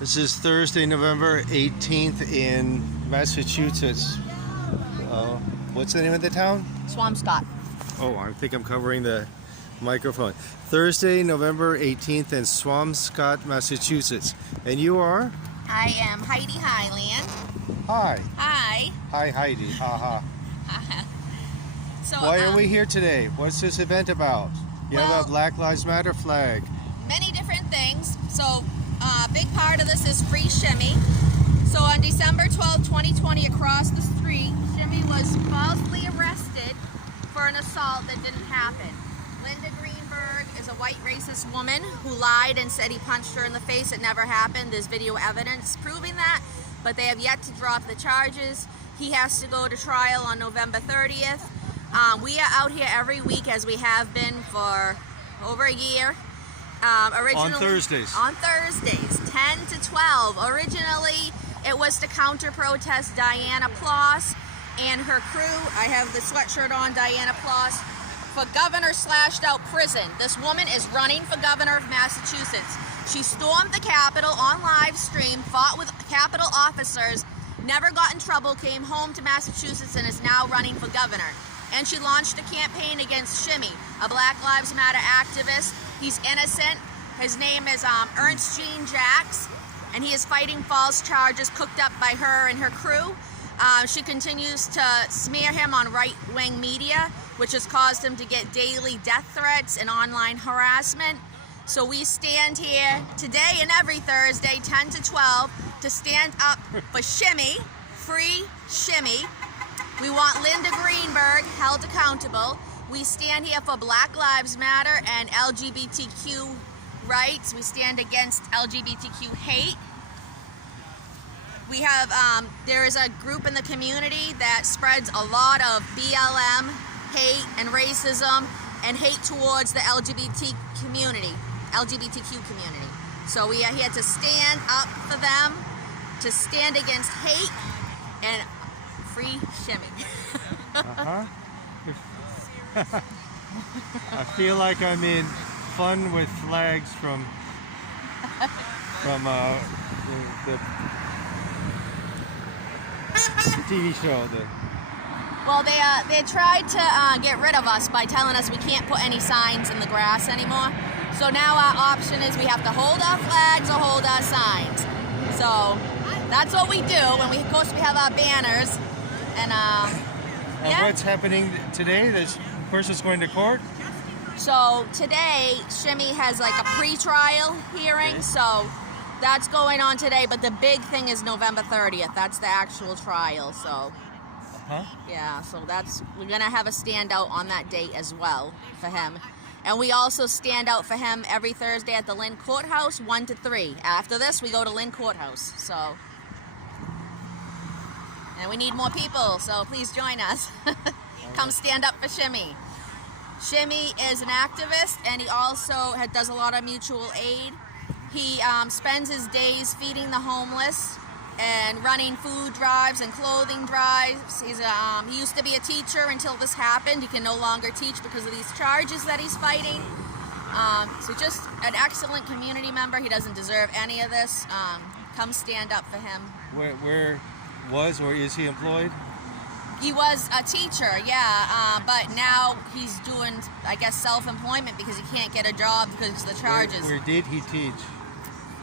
This is Thursday, November 18th in Massachusetts. What's the name of the town? Swampscott. Oh, I think I'm covering the microphone. Thursday, November 18th in Swampscott, Massachusetts. And you are? I am Heidi Hiland. Hi. Hi. Hi, Heidi. Ha ha. So, Why are we here today? What's this event about? You have a Black Lives Matter flag. Many different things. So, a big part of this is free Shimmy. So on December 12, 2020, across the street, Shimmy was falsely arrested for an assault that didn't happen. Linda Greenberg is a white racist woman who lied and said he punched her in the face. It never happened. There's video evidence proving that, but they have yet to drop the charges. He has to go to trial on November 30th. We are out here every week, as we have been for over a year. On Thursdays. On Thursdays, 10 to 12. Originally, it was to counter-protest Diana Ploss and her crew. I have the sweatshirt on, Diana Ploss, for governor slashed out prison. This woman is running for governor of Massachusetts. She stormed the Capitol on live stream, fought with Capitol officers, never got in trouble, came home to Massachusetts, and is now running for governor. And she launched a campaign against Shimmy, a Black Lives Matter activist. He's innocent. His name is Ernst Jean Jacks, and he is fighting false charges cooked up by her and her crew. She continues to smear him on right-wing media, which has caused him to get daily death threats and online harassment. So we stand here today and every Thursday, 10 to 12, to stand up for Shimmy, free Shimmy. We want Linda Greenberg held accountable. We stand here for Black Lives Matter and LGBTQ rights. We stand against LGBTQ hate. We have, there is a group in the community that spreads a lot of BLM, hate and racism, and hate towards the LGBTQ community. So we are here to stand up for them, to stand against hate, and free Shimmy. I feel like I'm in Fun with Flags from the TV show. Well, they tried to get rid of us by telling us we can't put any signs in the grass anymore. So now our option is we have to hold our flags or hold our signs. So that's what we do. And of course we have our banners. And what's happening today? This person's going to court? So today, Shimmy has like a pre-trial hearing, so that's going on today, but the big thing is November 30th. That's the actual trial, so yeah, so we're gonna have a standout on that date as well for him. And we also stand out for him every Thursday at the Lynn Courthouse, 1 to 3. After this, we go to Lynn Courthouse, so. And we need more people, so please join us. Come stand up for Shimmy. Shimmy is an activist, and he also does a lot of mutual aid. He spends his days feeding the homeless and running food drives and clothing drives. He used to be a teacher until this happened. He can no longer teach because of these charges that he's fighting. So just an excellent community member. He doesn't deserve any of this. Come stand up for him. Where was or is he employed? He was a teacher, yeah, but now he's doing, I guess, self-employment because he can't get a job because of the charges. Where did he teach?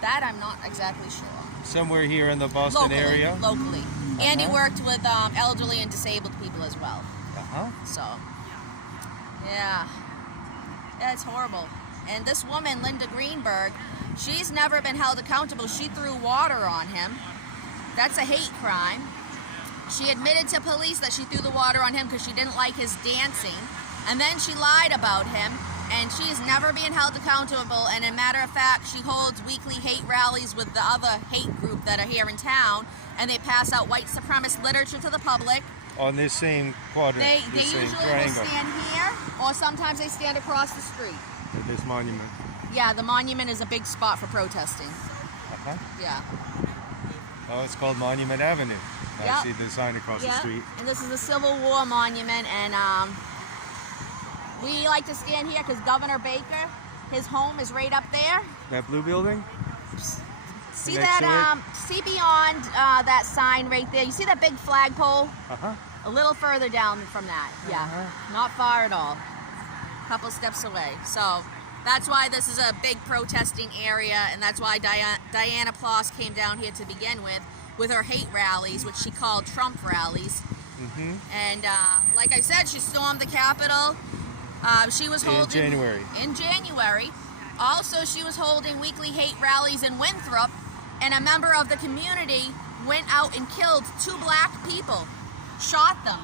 That I'm not exactly sure. Somewhere here in the Boston area? Locally. And he worked with elderly and disabled people as well. So, yeah. Yeah, it's horrible. And this woman, Linda Greenberg, she's never been held accountable. She threw water on him. That's a hate crime. She admitted to police that she threw the water on him because she didn't like his dancing. And then she lied about him, and she is never being held accountable. And as a matter of fact, she holds weekly hate rallies with the other hate group that are here in town, and they pass out white supremacist literature to the public. On this same quadrant, They usually will stand here, or sometimes they stand across the street. This monument. Yeah, the monument is a big spot for protesting. Yeah. Oh, it's called Monument Avenue. I see the sign across the street. And this is a Civil War monument, and we like to stand here because Governor Baker, his home is right up there. That blue building? See Next that? to it? See beyond that sign right there? You see that big flagpole? Uh-huh. A little further down from that. Yeah, not far at all. A couple steps away. So that's why this is a big protesting area, and that's why Diana Ploss came down here to begin with her hate rallies, which she called Trump rallies. And like I said, she stormed the Capitol. She was holding in January. Also, she was holding weekly hate rallies in Winthrop, and a member of the community went out and killed 2 black people, shot them.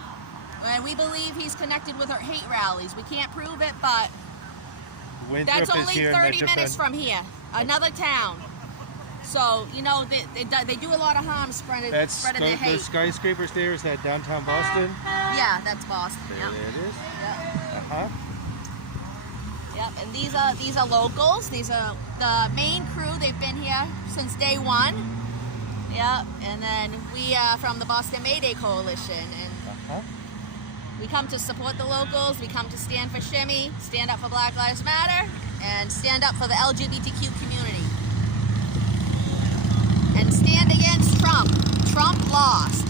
And we believe he's connected with her hate rallies. We can't prove it, but Winthrop that's only 30 minutes from here, another town. So, you know, they do a lot of harm spreading their hate. The skyscraper stairs, that downtown Boston? Yeah, that's Boston. There it is. Yep. Yep, and these are locals. These are the main crew. They've been here since day one. Yep, and then we are from the Boston May Day Coalition, and we come to support the locals. We come to stand for Shimmy, stand up for Black Lives Matter, and stand up for the LGBTQ community. And stand against Trump. Trump lost.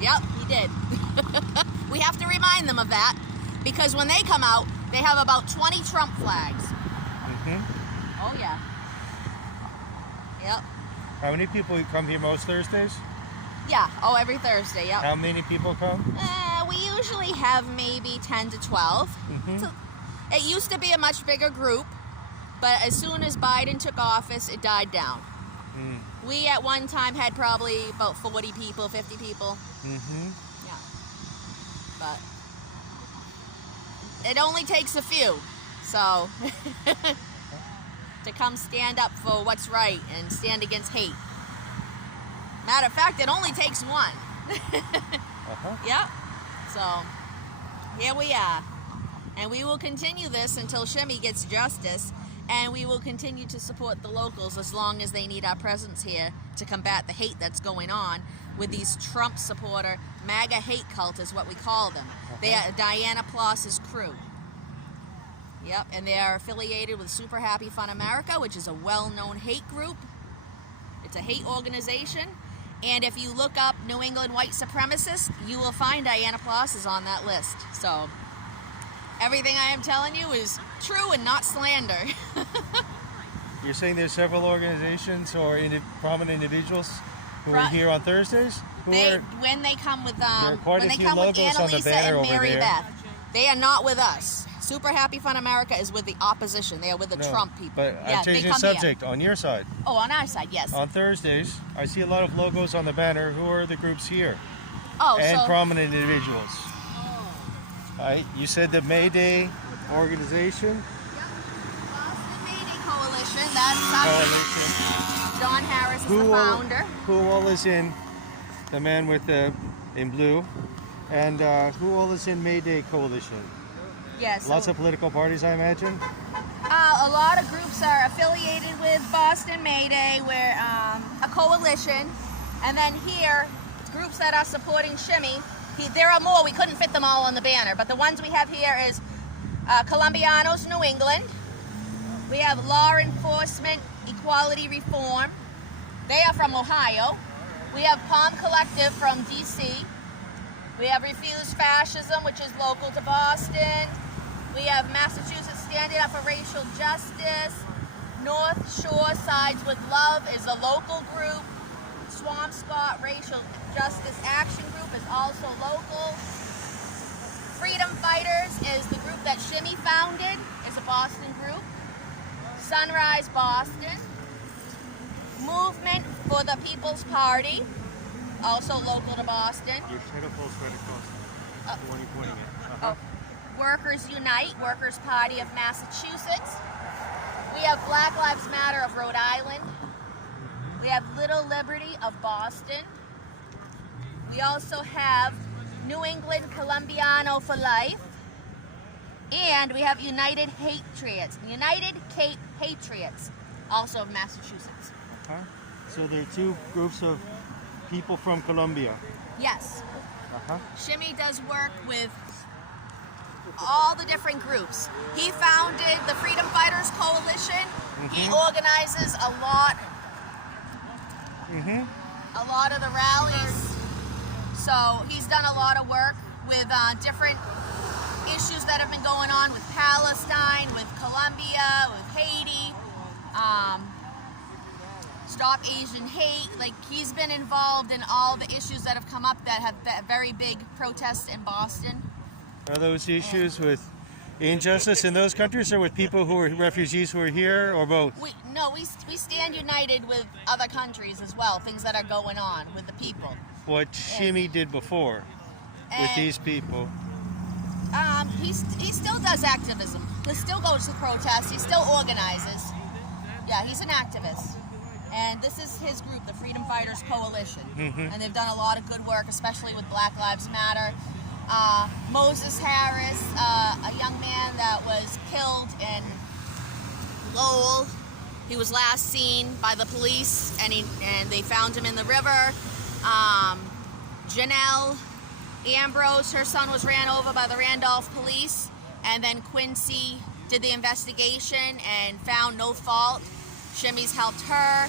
Yep, he did. We have to remind them of that, because when they come out, they have about 20 Trump flags. Oh, yeah. Yep. How many people come here most Thursdays? Yeah, every Thursday, yep. How many people come? We usually have maybe 10 to 12. So it used to be a much bigger group, but as soon as Biden took office, it died down. We at one time had probably about 40 people, 50 people. Yeah. But it only takes a few, so to come stand up for what's right and stand against hate. Matter of fact, it only takes one. Yep. So here we are, and we will continue this until Shimmy gets justice, and we will continue to support the locals as long as they need our presence here to combat the hate that's going on with these Trump supporter MAGA hate cult is what we call them. They are Diana Ploss's crew. Yep, and they are affiliated with Super Happy Fun America, which is a well-known hate group. It's a hate organization. And if you look up New England white supremacists, you will find Diana Ploss is on that list. So everything I am telling you is true and not slander. You're saying there's several organizations or prominent individuals who are here on Thursdays? When they come with there are quite when a they few come with logos on the Annalisa banner and over Mary there. Beth, they are not with us. Super Happy Fun America is with the opposition. They are with the Trump people. But I'm changing the subject. On your side. Oh, on our side, yes. On Thursdays, I see a lot of logos on the banner. Who are the groups here? Oh, and so prominent individuals. You said the May Day organization? Yep. Boston May Day Coalition. That's John Harris is the founder. Who all is in the man with the in blue? And who all is in May Day Coalition? Yes. Lots of political parties, I imagine? A lot of groups are affiliated with Boston May Day. We're a coalition. And then here, groups that are supporting Shimmy. There are more. We couldn't fit them all on the banner. But the ones we have here is Colombianos New England. We have Law Enforcement Equality Reform. They are from Ohio. We have Palm Collective from D.C. We have Refuse Fascism, which is local to Boston. We have Massachusetts Standing Up for Racial Justice. North Shore Sides with Love is a local group. Swampscott Racial Justice Action Group is also local. Freedom Fighters is the group that Shimmy founded. It's a Boston group. Sunrise Boston. Movement for the People's Party, also local to Boston. Your title pulls right across the one you're pointing at. Workers Unite, Workers' Party of Massachusetts. We have Black Lives Matter of Rhode Island. We have Little Liberty of Boston. We also have New England Colombiano for Life. And we have United Patriots, also of Massachusetts. So there are two groups of people from Colombia. Yes. Shimmy does work with all the different groups. He founded the Freedom Fighters Coalition. He organizes a lot a lot of the rallies. So he's done a lot of work with different issues that have been going on with Palestine, with Colombia, with Haiti. Stop Asian Hate. Like, he's been involved in all the issues that have come up that have very big protests in Boston. Are those issues with injustice in those countries, or with people who are refugees who are here, or both? We stand united with other countries as well, things that are going on with the people. What Shimmy did before with these people. He still does activism. He still goes to protests. He still organizes. Yeah, he's an activist. And this is his group, the Freedom Fighters Coalition. And they've done a lot of good work, especially with Black Lives Matter. Moses Harris, a young man that was killed in Lowell. He was last seen by the police, and they found him in the river. Janelle Ambrose, her son was ran over by the Randolph police, and then Quincy did the investigation and found no fault. Shimmy's helped her.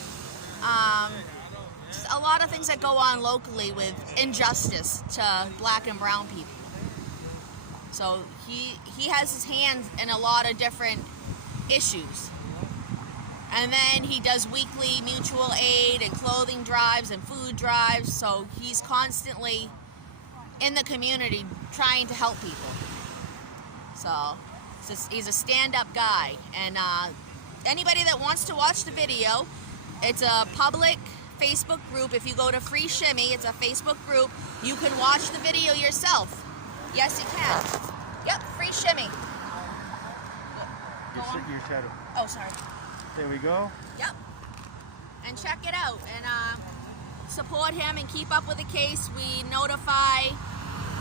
Just a lot of things that go on locally with injustice to black and brown people. So he has his hands in a lot of different issues. And then he does weekly mutual aid and clothing drives and food drives. So he's constantly in the community trying to help people. So he's a stand-up guy. And anybody that wants to watch the video, it's a public Facebook group. If you go to Free Shimmy, it's a Facebook group. You can watch the video yourself. Yes, you can. Yep, Free Shimmy. Your shadow. Oh, sorry. There we go. Yep. And check it out and support him and keep up with the case. We notify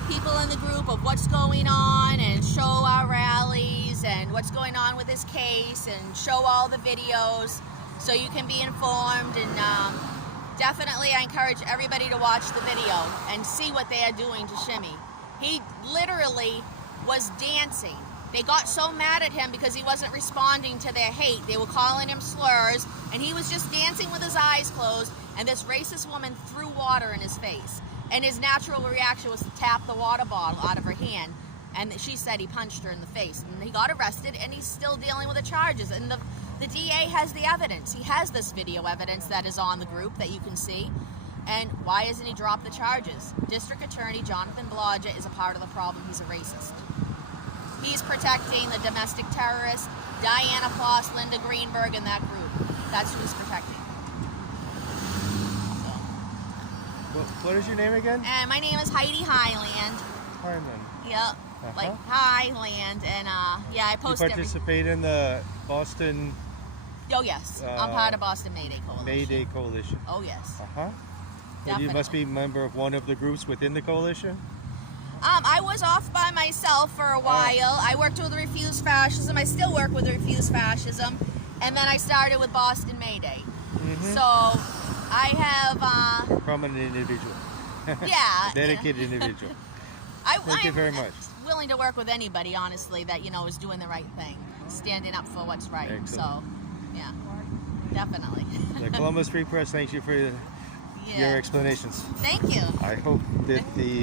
people in the group of what's going on and show our rallies and what's going on with this case and show all the videos so you can be informed. And definitely I encourage everybody to watch the video and see what they are doing to Shimmy. He literally was dancing. They got so mad at him because he wasn't responding to their hate. They were calling him slurs, and he was just dancing with his eyes closed, and this racist woman threw water in his face. And his natural reaction was to tap the water bottle out of her hand, and she said he punched her in the face. And he got arrested, and he's still dealing with the charges. And the DA has the evidence. He has this video evidence that is on the group that you can see. And why hasn't he dropped the charges? District Attorney Jonathan Blodgett is a part of the problem. He's a racist. He's protecting the domestic terrorists, Diana Ploss, Linda Greenberg, and that group. That's who he's protecting. So. What is your name again? And my name is Heidi Hiland. Hiland. Yep. Like Highland. And yeah, I post You participate in the Boston... Oh, yes. I'm part of Boston Mayday Coalition. Mayday Coalition. Oh, yes. Well, you must be a member of one of the groups within the coalition? I was off by myself for a while. I worked with Refuse Fascism. I still work with Refuse Fascism. And then I started with Boston Mayday. So I have... Prominent individual. Yeah. Dedicated individual. Thank you very much. I'm willing to work with anybody, honestly, that, you know, is doing the right thing. Standing up for what's right. Excellent. So, yeah. Definitely. The Columbus Free Press thanks you for your explanations. Thank you. I hope that the